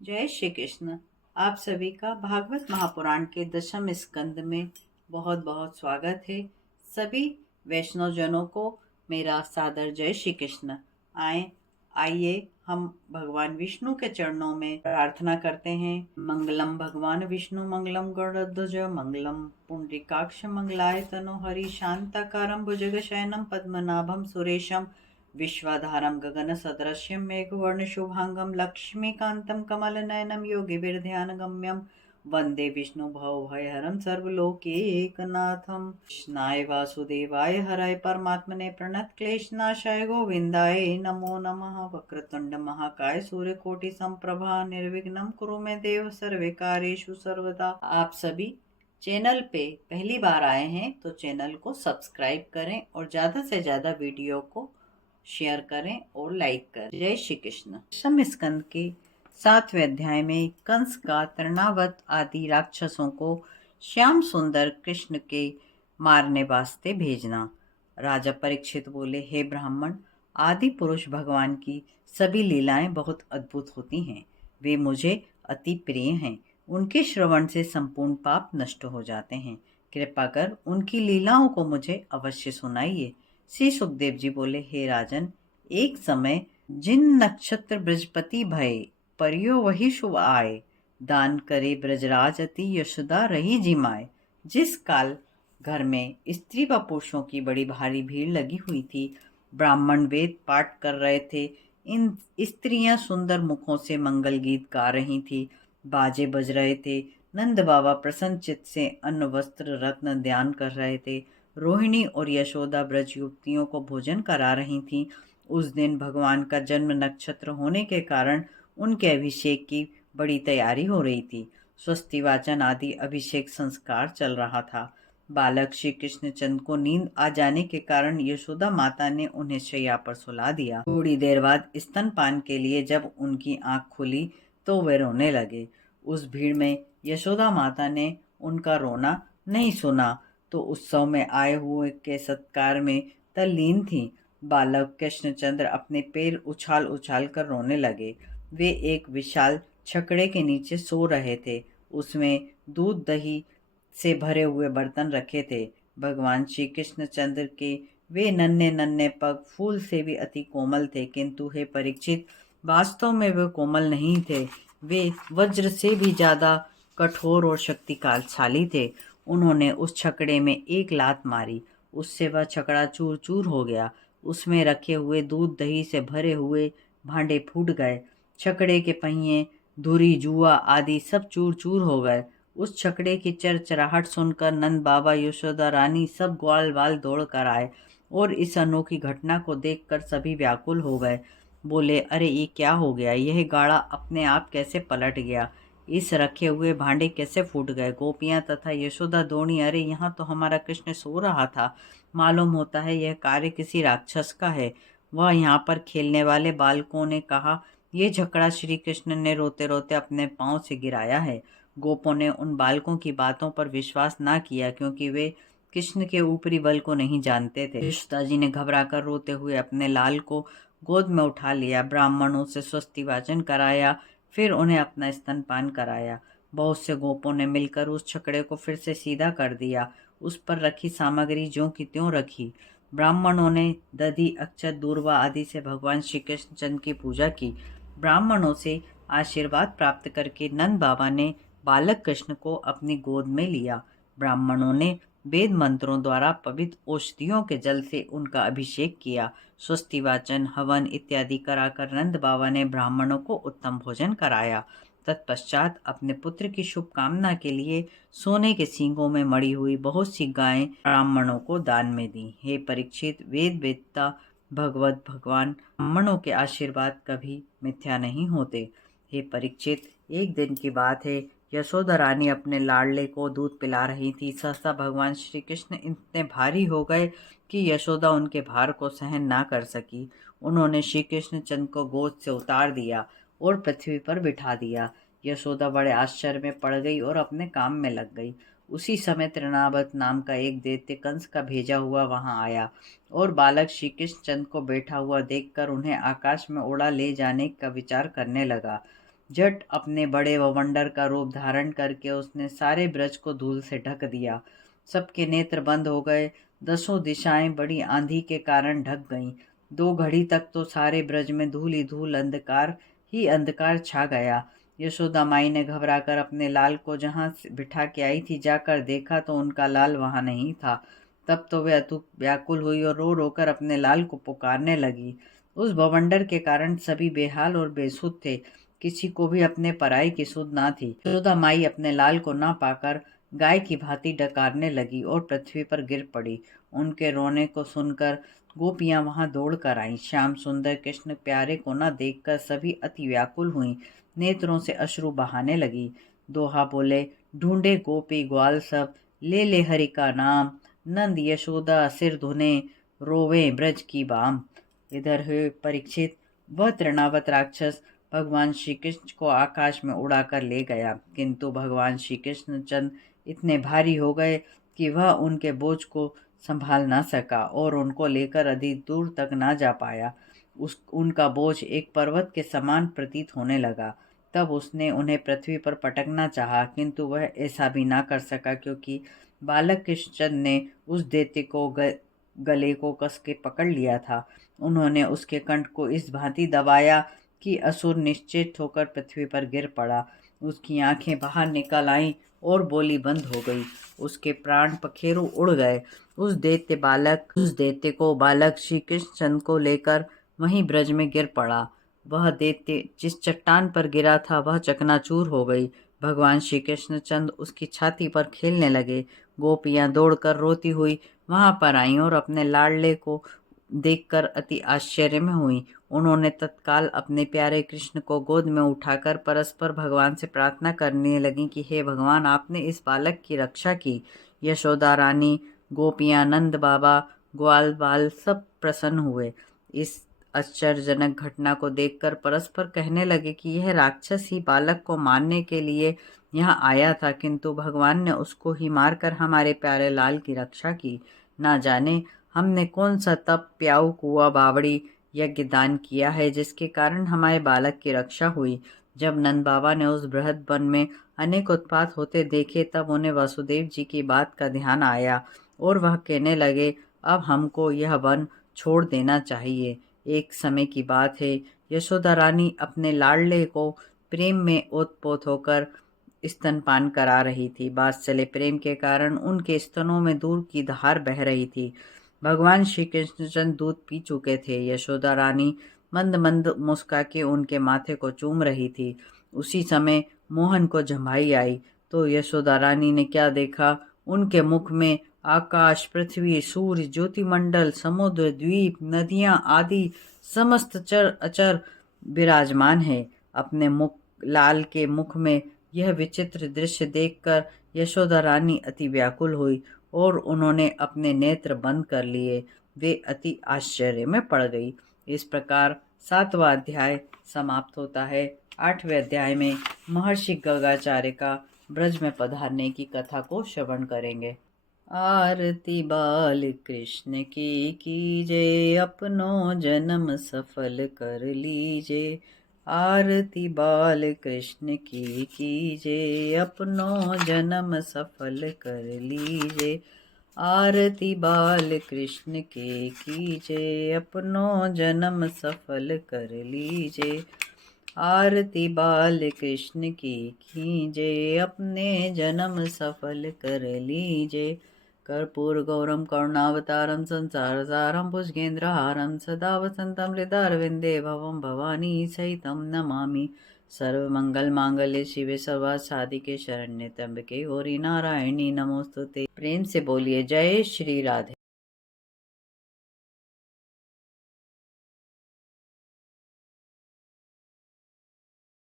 जय श्री कृष्ण। आप सभी का भागवत महापुराण के दशम स्कंद में बहुत बहुत स्वागत है। सभी वैष्णव जनों को मेरा सादर जय श्री कृष्ण। आइए हम भगवान विष्णु के चरणों में प्रार्थना करते हैं। मंगलम भगवान विष्णु मंगलम गरुड़ध्वज मंगलम पुंडरीकाक्ष मंगलाय तनोहरि शांताकारं भुजगशयनं पद्मनाभं सुरेशं विश्वाधारं गगनसदृशं मेघवर्णशुभांगं लक्ष्मीकान्तं कमलनयनं योगिभिर्ध्यानगम्यं वन्दे विष्णुभवभयहरं सर्वलोकैकनाथं। कृष्णाय वासुदेवाय हराय परमात्मने प्रणतक्लेशनाशाय गोविन्दाय नमो नमः। वक्रतुण्ड महाकाय सूर्यकोटि संप्रभा निर्विघ्नं कुरु मे देव सर्वे कार्येषु सर्वदा। आप सभी चैनल पे पहली बार आए हैं तो चैनल को सब्सक्राइब करें और ज़्यादा से ज़्यादा वीडियो को शेयर करें और लाइक करें। जय श्री कृष्ण। दशम स्कंद के 7वें अध्याय में कंस का तृणावत आदि राक्षसों को श्याम सुंदर कृष्ण के मारने वास्ते भेजना। राजा परीक्षित बोले, हे ब्राह्मण, आदि पुरुष भगवान की सभी लीलाएं बहुत अद्भुत होती हैं। वे मुझे अति प्रिय हैं। उनके श्रवण से संपूर्ण पाप नष्ट हो जाते हैं। कृपा कर उनकी लीलाओं को मुझे अवश्य सुनाइए। श्री सुखदेव जी बोले, हे राजन, एक समय जिन नक्षत्र बृहस्पति भये परियो वही शुभ आए, दान करे ब्रजराज अति यशोदा रही जिमाए। जिस काल घर में स्त्री व पुरुषों की बड़ी भारी भीड़ लगी हुई थी, ब्राह्मण वेद पाठ कर रहे थे, इन स्त्रियां सुंदर मुखों से मंगल गीत गा रही थी, बाजे बज रहे थे, नंद बाबा प्रसन्न चित्त से अन्न वस्त्र रत्न दान कर रहे थे, रोहिणी और यशोदा ब्रज युवतियों को भोजन करा रही थीं। उस दिन भगवान का जन्म नक्षत्र होने के कारण उनके अभिषेक की बड़ी तैयारी हो रही थी। स्वस्ति वाचन आदि अभिषेक संस्कार चल रहा था। बालक श्री कृष्णचंद्र को नींद आ जाने के कारण यशोदा माता ने उन्हें शैया पर सुला दिया। थोड़ी देर बाद स्तनपान के लिए जब उनकी आंख खुली तो वे रोने लगे। उस भीड़ में यशोदा माता ने उनका रोना नहीं सुना तो उत्सव में आए हुए के सत्कार में तल्लीन थी। बालक कृष्णचंद्र अपने पैर उछाल उछाल कर रोने लगे। वे एक विशाल छकड़े के नीचे सो रहे थे। उसमें दूध दही से भरे हुए बर्तन रखे थे। भगवान श्री कृष्णचंद्र के वे नन्हे नन्हे पग फूल से भी अति कोमल थे, किंतु हे परीक्षित, वास्तव में वे कोमल नहीं थे। वे वज्र से भी ज्यादा कठोर और शक्तिशाली थे। उन्होंने उस छकड़े में एक लात मारी, उससे वह छकड़ा चूर चूर हो गया। उसमें रखे हुए दूध दही से भरे हुए भांडे फूट गए। छकड़े के पहिए, धुरी, जुआ आदि सब चूर चूर हो गए। उस छकड़े की चरचराहट सुनकर नंद बाबा, यशोदा रानी सब ग्वाल बाल दौड़ कर आए और इस अनोखी घटना को देखकर सभी व्याकुल हो गए। बोले, अरे ये क्या हो गया? यह गाड़ा अपने आप कैसे पलट गया? इस रखे हुए भांडे कैसे फूट गए? गोपियां तथा यशोदा दौड़ी, अरे यहाँ तो हमारा कृष्ण सो रहा था। मालूम होता है यह कार्य किसी राक्षस का है। वह यहाँ पर खेलने वाले बालकों ने कहा, ये झगड़ा श्री कृष्ण ने रोते रोते अपने पांव से गिराया है। गोपों ने उन बालकों की बातों पर विश्वास न किया, क्योंकि वे कृष्ण के ऊपरी बल को नहीं जानते थे। यशोदा जी ने घबराकर रोते हुए अपने लाल को गोद में उठा लिया, ब्राह्मणों से स्वस्ति वाचन कराया, फिर उन्हें अपना स्तनपान कराया। बहुत से गोपों ने मिलकर उस छकड़े को फिर से सीधा कर दिया। उस पर रखी सामग्री ज्यों की त्यों रखी। ब्राह्मणों ने दधि, अक्षत, दूर्वा आदि से भगवान श्री कृष्णचंद्र की पूजा की। ब्राह्मणों से आशीर्वाद प्राप्त करके नंद बाबा ने बालक कृष्ण को अपनी गोद में लिया। ब्राह्मणों ने वेद मंत्रों द्वारा पवित्र औषधियों के जल से उनका अभिषेक किया। स्वस्ति वाचन, हवन इत्यादि कराकर नंद बाबा ने ब्राह्मणों को उत्तम भोजन कराया। तत्पश्चात अपने पुत्र की शुभकामना के लिए सोने के सींगों में मड़ी हुई बहुत सी गायें ब्राह्मणों को दान में दी। हे परीक्षित, वेद वेदता भगवत भगवान ब्राह्मणों के आशीर्वाद कभी मिथ्या नहीं होते। हे परीक्षित, एक दिन की बात है, यशोदा रानी अपने लाडले को दूध पिला रही थी। सहसा भगवान श्री कृष्ण इतने भारी हो गए कि यशोदा उनके भार को सहन ना कर सकी। उन्होंने श्री कृष्ण चंद्र को गोद से उतार दिया और पृथ्वी पर बिठा दिया। यशोदा बड़े आश्चर्य में पड़ गई और अपने काम में लग गई। उसी समय तृणावत नाम का एक दैत्य कंस का भेजा हुआ वहां आया और बालक श्री कृष्ण चंद्र को बैठा हुआ देखकर उन्हें आकाश में उड़ा ले जाने का विचार करने लगा। जट अपने बड़े ववंडर का रूप धारण करके उसने सारे ब्रज को धूल से ढक दिया। सबके नेत्र बंद हो गए। दसों दिशाएं बड़ी आंधी के कारण ढक गईं। 2 घड़ी तक तो सारे ब्रज में धूल ही धूल, अंधकार ही अंधकार छा गया। यशोदा माई ने घबराकर अपने लाल को जहां बिठा के आई थी जाकर देखा तो उनका लाल वहां नहीं था। तब तो वे अति व्याकुल हुई और रो रोकर अपने लाल को पुकारने लगी। उस बवंडर के कारण सभी बेहाल और बेसुध थे। किसी को भी अपने पराई की सुध ना थी। यशोदा माई अपने लाल को ना पाकर गाय की भांति डकारने लगी और पृथ्वी पर गिर पड़ी। उनके रोने को सुनकर गोपियां वहां दौड़ कर आईं। श्याम सुंदर कृष्ण प्यारे को न देखकर सभी अति व्याकुल हुईं, नेत्रों से अश्रु बहाने लगी। दोहा बोले, ढूंढे गोपी ग्वाल सब, ले ले हरि का नाम, नंद यशोदा सिर धुने, रोवे ब्रज की बाम। इधर हुए परीक्षित, वह तृणावत राक्षस भगवान श्री कृष्ण को आकाश में उड़ाकर ले गया, किंतु भगवान श्री कृष्ण चंद इतने भारी हो गए कि वह उनके बोझ को संभाल न सका और उनको लेकर अधिक दूर तक न जा पाया। उनका बोझ एक पर्वत के समान प्रतीत होने लगा। तब उसने उन्हें पृथ्वी पर पटकना चाहा, किंतु वह ऐसा भी ना कर सका, क्योंकि बालक कृष्णचंद ने उस दैत्य को गले को कस के पकड़ लिया था। उन्होंने उसके कंठ को इस भांति दबाया कि असुर निश्चित होकर पृथ्वी पर गिर पड़ा। उसकी आंखें बाहर निकल आईं और बोली बंद हो गई। उसके प्राण पखेरु उड़ गए। उस दैत्य को बालक श्री कृष्णचंद को लेकर वहीं ब्रज में गिर पड़ा। वह दैत्य जिस चट्टान पर गिरा था वह चकनाचूर हो गई। भगवान श्री कृष्णचंद उसकी छाती पर खेलने लगे। गोपियां दौड़कर रोती हुई वहां पर आईं और अपने लाडले को देखकर अति आश्चर्य में हुई। उन्होंने तत्काल अपने प्यारे कृष्ण को गोद में उठाकर परस्पर भगवान से प्रार्थना करने लगी कि हे भगवान, आपने इस बालक की रक्षा की। यशोदा रानी, गोपियां, नंद बाबा, ग्वाल बाल सब प्रसन्न हुए। इस आश्चर्यजनक घटना को देखकर परस्पर कहने लगे कि यह राक्षस ही बालक को मारने के लिए यहाँ आया था, किंतु भगवान ने उसको ही मारकर हमारे प्यारे लाल की रक्षा की। ना जाने हमने कौन सा तप, प्याऊ, कुआ, बावड़ी यज्ञ दान किया है जिसके कारण हमारे बालक की रक्षा हुई। जब नंद बाबा ने उस बृहद वन में अनेक उत्पात होते देखे तब उन्हें वासुदेव जी की बात का ध्यान आया और वह कहने लगे, अब हमको यह वन छोड़ देना चाहिए। एक समय की बात है, यशोदा रानी अपने लाडले को प्रेम में ओतप्रोत होकर स्तनपान करा रही थी। वात्सल्य प्रेम के कारण उनके स्तनों में दूध की धार बह रही थी। भगवान श्री कृष्णचंद दूध पी चुके थे। यशोदा रानी मंद मंद मुस्का के उनके माथे को चूम रही थी। उसी समय मोहन को जम्भाई आई तो यशोदा रानी ने क्या देखा, उनके मुख में आकाश, पृथ्वी, सूर्य, ज्योतिमंडल, समुद्र, द्वीप, नदियां आदि समस्त चर अचर विराजमान है। अपने मुख लाल के मुख में यह विचित्र दृश्य देखकर यशोदा रानी अति व्याकुल हुई और उन्होंने अपने नेत्र बंद कर लिए। वे अति आश्चर्य में पड़ गई। इस प्रकार 7वां अध्याय समाप्त होता है। 8वें अध्याय में महर्षि गर्गाचार्य का ब्रज में पधारने की कथा को श्रवण करेंगे। आरती बाल कृष्ण की कीजे, अपनो जन्म सफल कर लीजे। आरती बाल कृष्ण की कीजे, अपनो जन्म सफल कर लीजे। आरती बाल कृष्ण के कीजे, अपनो जन्म सफल कर लीजे। आरती बाल कृष्ण की कीजे, अपने जन्म सफल कर लीजे। कर्पूर गौरम करुणावतारम संसार सारम भुजगेन्द्रहारम सदा वसंतम हृदयारविंदे भवम भवानी सहितम नमामि। सर्वमंगल मांगल्ये शिवे सर्वार्थ साधिके शरण्ये त्र्यंबके गौरी नारायणी नमोस्तुते। प्रेम से बोलिए जय श्री राधे।